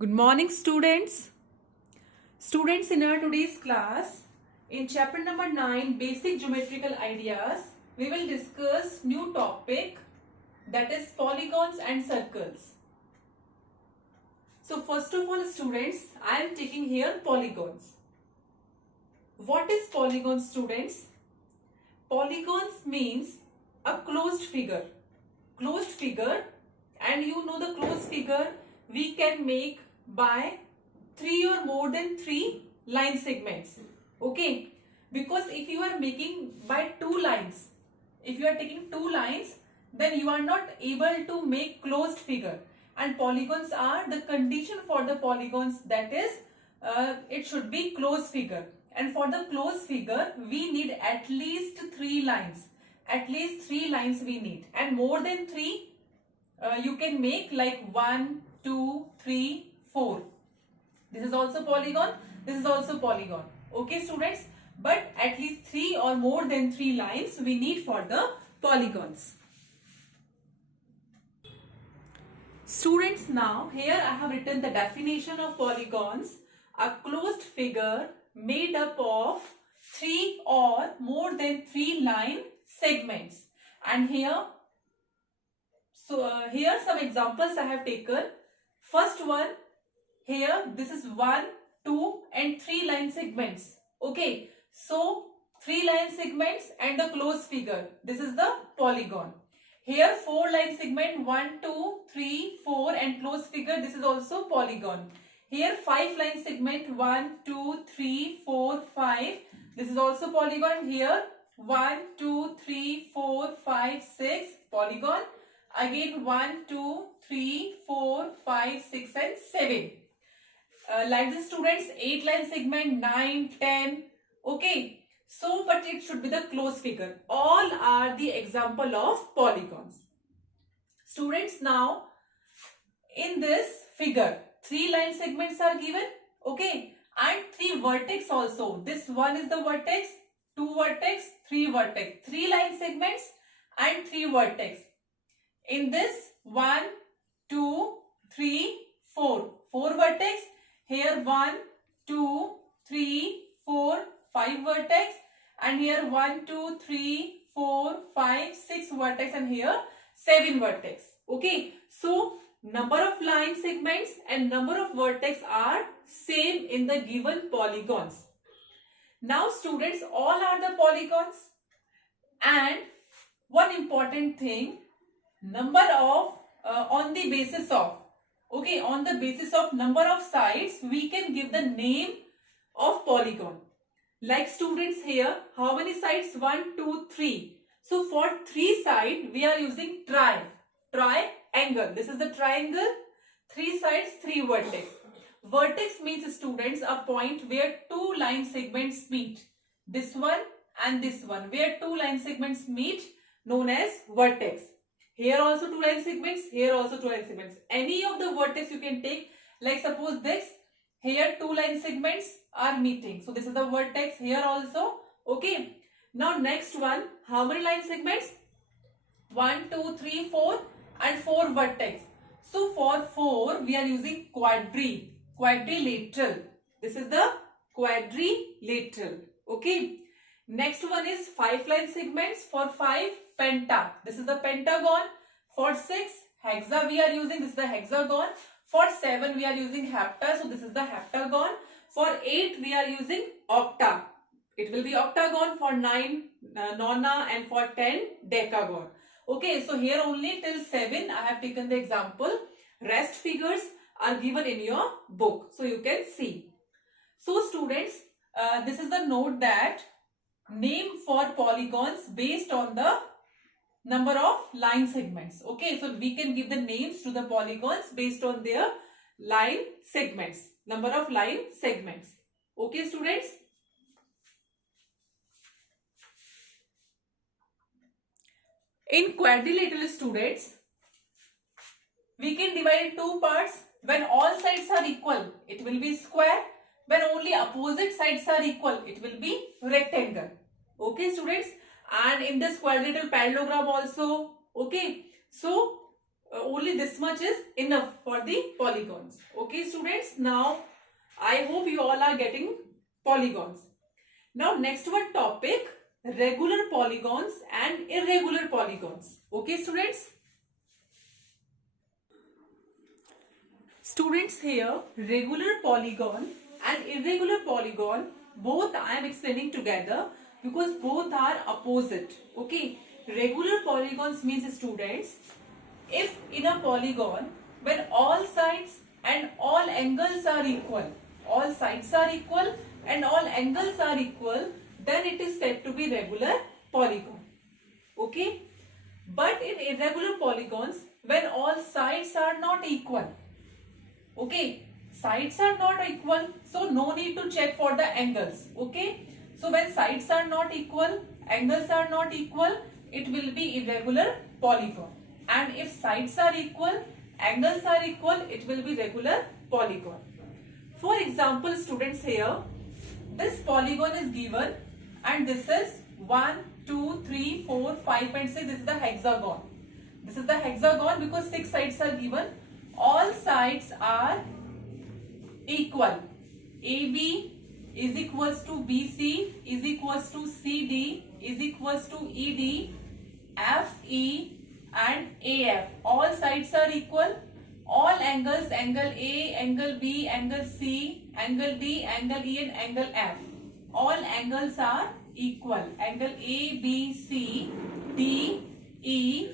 Good morning, students. Students, in our today's class, in chapter number 9, Basic Geometrical Ideas, we will discuss new topic, that is polygons and circles. So first of all, students, I am taking here polygons. What is polygon, students? Polygons means a closed figure. Closed figure, and you know the closed figure we can make by 3 or more than 3 line segments. Okay, because if you are making by 2 lines, if you are taking 2 lines, then you are not able to make closed figure, and polygons are the condition for the polygons, that is it should be closed figure, and for the closed figure we need at least 3 lines. At least 3 lines we need, and more than 3 you can make like 1, 2, 3, 4. This is also polygon, this is also polygon. Okay, students, but at least 3 or more than 3 lines we need for the polygons. Students, now here I have written the definition of polygons: a closed figure made up of 3 or more than 3 line segments. And here, here some examples I have taken. First one, here this is 1, 2 and 3 line segments. Okay, so 3 line segments and a closed figure, this is the polygon. Here 4 line segment, 1, 2, 3, 4 and closed figure, this is also polygon. Here 5 line segment, 1, 2, 3, 4, 5, this is also polygon. Here 1, 2, 3, 4, 5, 6, polygon. Again 1, 2, 3, 4, 5, 6 and 7. Like the students, 8 line segment, 9, 10. Okay. So, but it should be the closed figure. All are the example of polygons. Students, now in this figure, 3 line segments are given. Okay. And 3 vertex also. This one is the vertex, 2 vertex, 3 vertex. 3 line segments and 3 vertex. In this 1, 2, 3, 4. 4 vertex. Here 1, 2, 3, 4, 5 vertex. And here 1, 2, 3, 4, 5, 6 vertex. And here 7 vertex. Okay. So number of line segments and number of vertex are same in the given polygons. Now students, all are the polygons. And one important thing, number of on the basis of, okay, on the basis of number of sides we can give the name of polygon. Like students, here how many sides? 1, 2, 3. So for 3 side we are using triangle. This is the triangle. 3 sides, 3 vertex. Vertex means, students, a point where 2 line segments meet. This one and this one, where 2 line segments meet, known as vertex. Here also 2 line segments, here also 2 line segments. Any of the vertex you can take, like suppose this, here 2 line segments are meeting. So this is the vertex, here also. Okay. Now next one, how many line segments? 1, 2, 3, 4 and 4 vertex. So for 4 we are using quadrilateral. This is the quadrilateral. Okay. Next one is 5 line segments. For 5, penta. This is the pentagon. For 6, hexa we are using. This is the hexagon. For 7 we are using hepta. So this is the heptagon. For 8 we are using octa. It will be octagon. For 9, nona, and for 10, decagon. Okay, so here only till 7 I have taken the example. Rest figures are given in your book, so you can see. So students, this is the note that name for polygons based on the number of line segments. Okay, so we can give the names to the polygons based on their line segments, number of line segments. Okay, students. In quadrilateral, students, we can divide in 2 parts. When all sides are equal, it will be square. When only opposite sides are equal, it will be rectangle. Okay, students. And in this quadrilateral parallelogram also. Okay. So only this much is enough for the polygons. Okay students, now I hope you all are getting polygons. Now next one topic, regular polygons and irregular polygons. Okay students. Students, here regular polygon and irregular polygon, both I am explaining together because both are opposite. Okay, regular polygons means students, if in a polygon when all sides and all angles are equal, all sides are equal and all angles are equal, then it is said to be regular polygon. Okay, but in irregular polygons, when all sides are not equal, okay, sides are not equal, so no need to check for the angles. Okay, so when sides are not equal, angles are not equal, it will be irregular polygon. And if sides are equal, angles are equal, it will be regular polygon. For example students, here this polygon is given and this is 1, 2, 3, 4, 5 and 6. This is the hexagon. This is the hexagon because 6 sides are given. All sides are equal. AB is equals to BC is equals to CD is equals to ED, FE and AF. All sides are equal. All angles, angle A, angle B, angle C, angle D, angle E and angle F. All angles are equal. Angle A, B, C, D, E,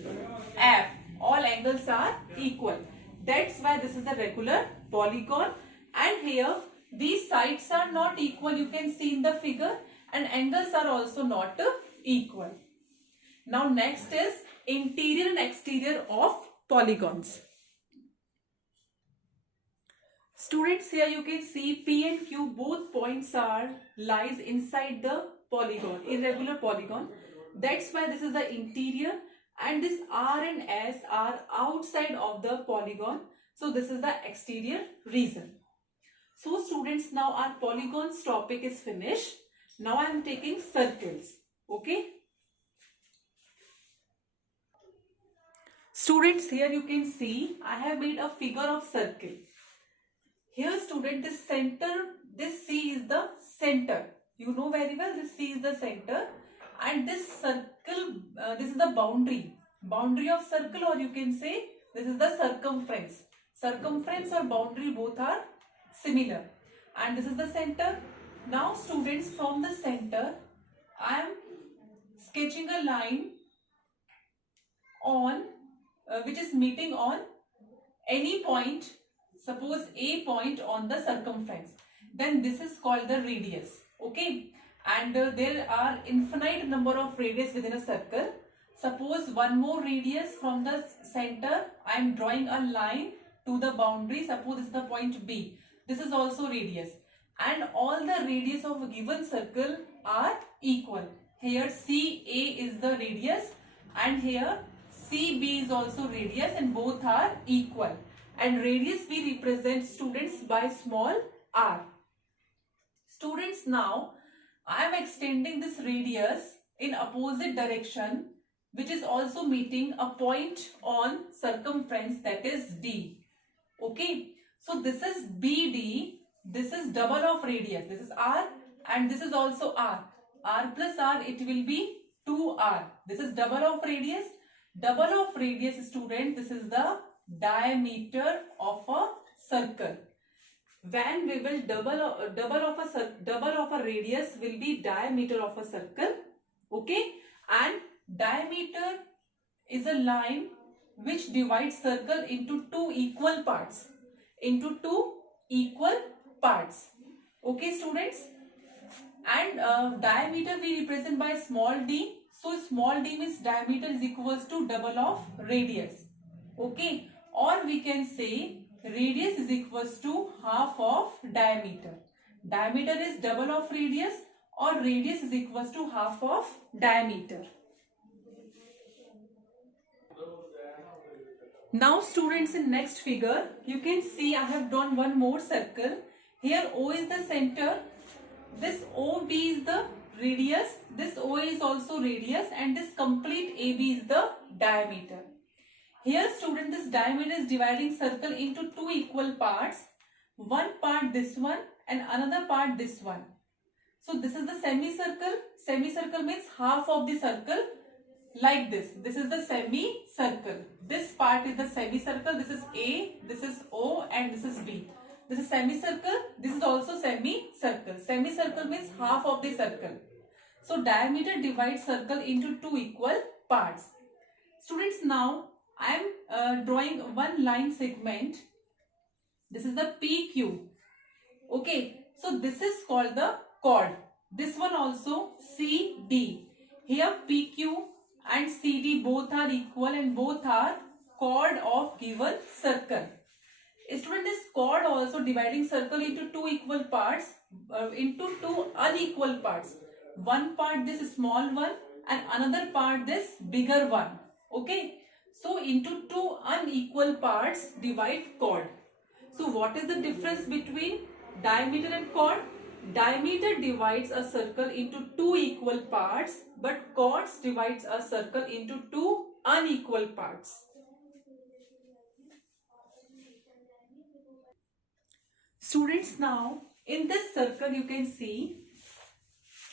F. All angles are equal. That's why this is a regular polygon. And here these sides are not equal, you can see in the figure, and angles are also not equal. Now next is interior and exterior of polygons. Students, here you can see P and Q, both points are lies inside the polygon, irregular polygon. That's why this is the interior, and this R and S are outside of the polygon. So this is the exterior region. So students, now our polygons topic is finished. Now I am taking circles. Okay. Students, here you can see I have made a figure of circle. Here student, this center, this C is the center. You know very well this C is the center, and this circle, this is the boundary of circle, or you can say this is the circumference. Circumference or boundary both are similar, and this is the center. Now students, from the center I am sketching a line on which is meeting on any point. Suppose A point on the circumference, then this is called the radius. Okay, and there are infinite number of radius within a circle. Suppose one more radius from the center, I am drawing a line to the boundary. Suppose this is the point B. This is also radius, and all the radius of a given circle are equal. Here CA is the radius, and here CB is also radius, and both are equal. And radius we represent, students, by small r. Students, now I am extending this radius in opposite direction, which is also meeting a point on circumference, that is D. Okay, so this is BD, this is double of radius, this is R, and this is also R. R plus R, it will be 2R. This is double of radius. Double of radius, student, this is the diameter of a circle. When we will double of a radius will be diameter of a circle. Okay, and diameter is a line which divides circle into two equal parts. Okay students, and diameter we represent by small d. So small d means diameter is equals to double of radius. Okay, or we can say radius is equals to half of diameter. Diameter is double of radius, or radius is equals to half of diameter. Now students, in next figure you can see I have drawn one more circle. Here O is the center, this OB is the radius, this OA is also radius, and this complete AB is the diameter. Here student, this diameter is dividing circle into two equal parts. One part this one and another part this one. So this is the semicircle. Semicircle means half of the circle, like this. This is the semicircle. This part is the semicircle. This is A, this is O, and this is B. This is semicircle. This is also semicircle. Semicircle means half of the circle. So diameter divides circle into two equal parts. Students, now I am drawing one line segment. This is the PQ. Okay, so this is called the chord. This one also CD. Here PQ and CD both are equal and both are chord of given circle. Student, this chord also dividing circle into two equal parts, into two unequal parts. One part this small one and another part this bigger one. Okay, so into two unequal parts divide chord. So what is the difference between diameter and chord? Diameter divides a circle into two equal parts, but chords divides a circle into two unequal parts. Students, now in this circle you can see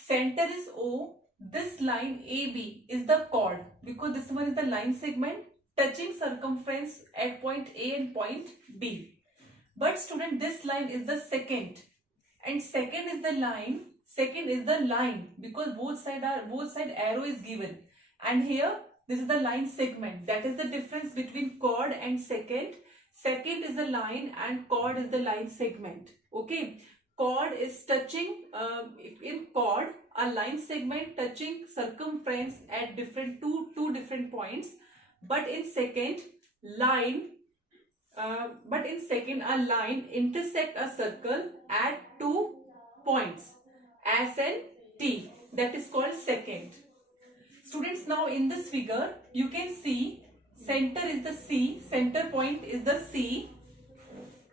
center is O. This line AB is the chord because this one is the line segment touching circumference at point A and point B. But student, this line is the second, and second is the line because both side arrow is given, and here this is the line segment. That is the difference between chord and second. Second is the line and chord is the line segment. Okay, chord is touching in chord a line segment touching circumference at two different points, but in second a line intersect a circle at 2 points, S and T. That is called second. Students, now in this figure you can see center is the C, center point is the C,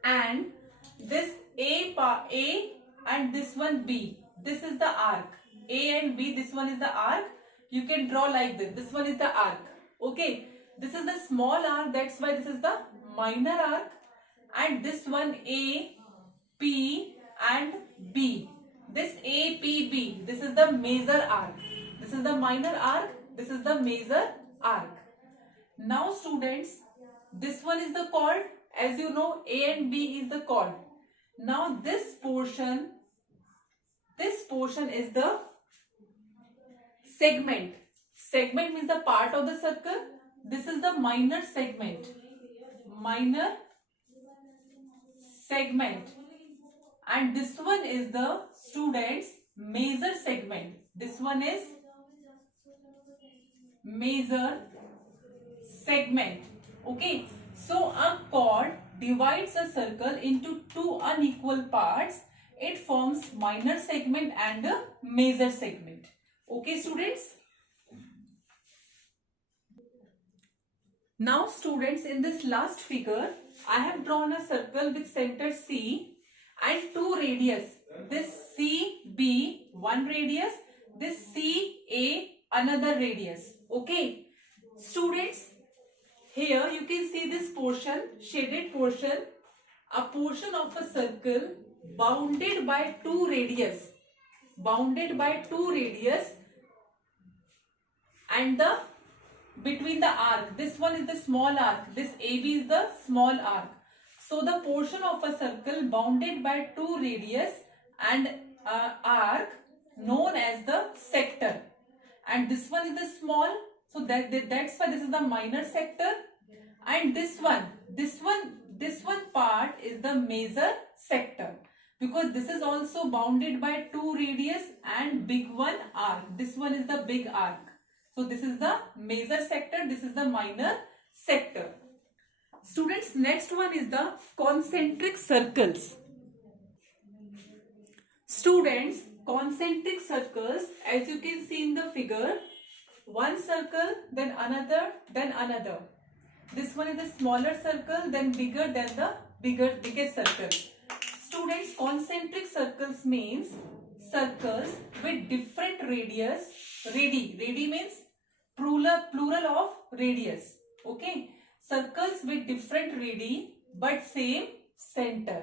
and this A and this one B. This is the arc. A and B, this one is the arc. You can draw like this. This one is the arc. Okay. This is the small arc. That's why this is the minor arc. And this one A, P and B. This A, P, B. This is the major arc. This is the minor arc. This is the major arc. Now students, this one is the chord. As you know, A and B is the chord. Now this portion is the segment. Segment means the part of the circle. This is the minor segment. Minor segment. And this one is the students major segment. This one is major segment. Okay. So a chord divides a circle into two unequal parts. It forms minor segment and a major segment. Okay, students. Now students, in this last figure, I have drawn a circle with center C and two radius. This CB, one radius. This CA, another radius. Okay. Students, here you can see this portion, shaded portion, a portion of a circle bounded by two radius. Bounded by two radius, and the between the arc, this one is the small arc, this AB is the small arc. So the portion of a circle bounded by two radius and arc known as the sector, and this one is the small, so that's why this is the minor sector, and this one part is the major sector, because this is also bounded by two radius and big one arc. This one is the big arc. So this is the major sector, this is the minor sector. Students, next one is the concentric circles. Students, concentric circles, as you can see in the figure, one circle, then another, then another. This one is the smaller circle, then bigger than the biggest circle. Students, concentric circles means circles with different radius. Radii means plural of radius. Okay. circles with different radii but same center.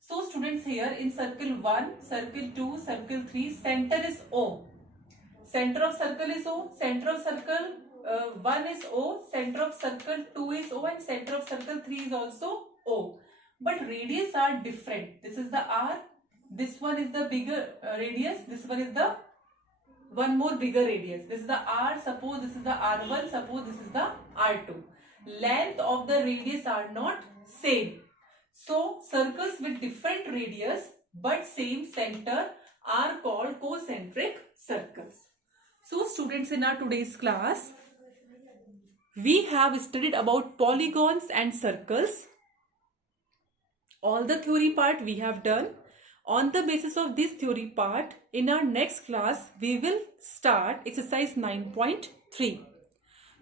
So students, here in circle 1, circle 2, circle 3, center is O. Center of circle is O, center of circle 1 is O, center of circle 2 is O, and center of circle 3 is also O. But radius are different. This is the R, this one is the bigger radius, this one is the one more bigger radius. This is the R, suppose this is the R1, suppose this is the R2. Length of the radius are not same. So circles with different radius but same center are called concentric circles. So students, in our today's class, we have studied about polygons and circles. All the theory part we have done. On the basis of this theory part, in our next class, we will start exercise 9.3.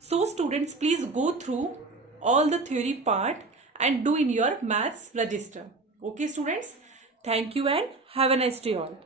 So students, please go through all the theory part and do in your maths register. Okay students, thank you and have a nice day all.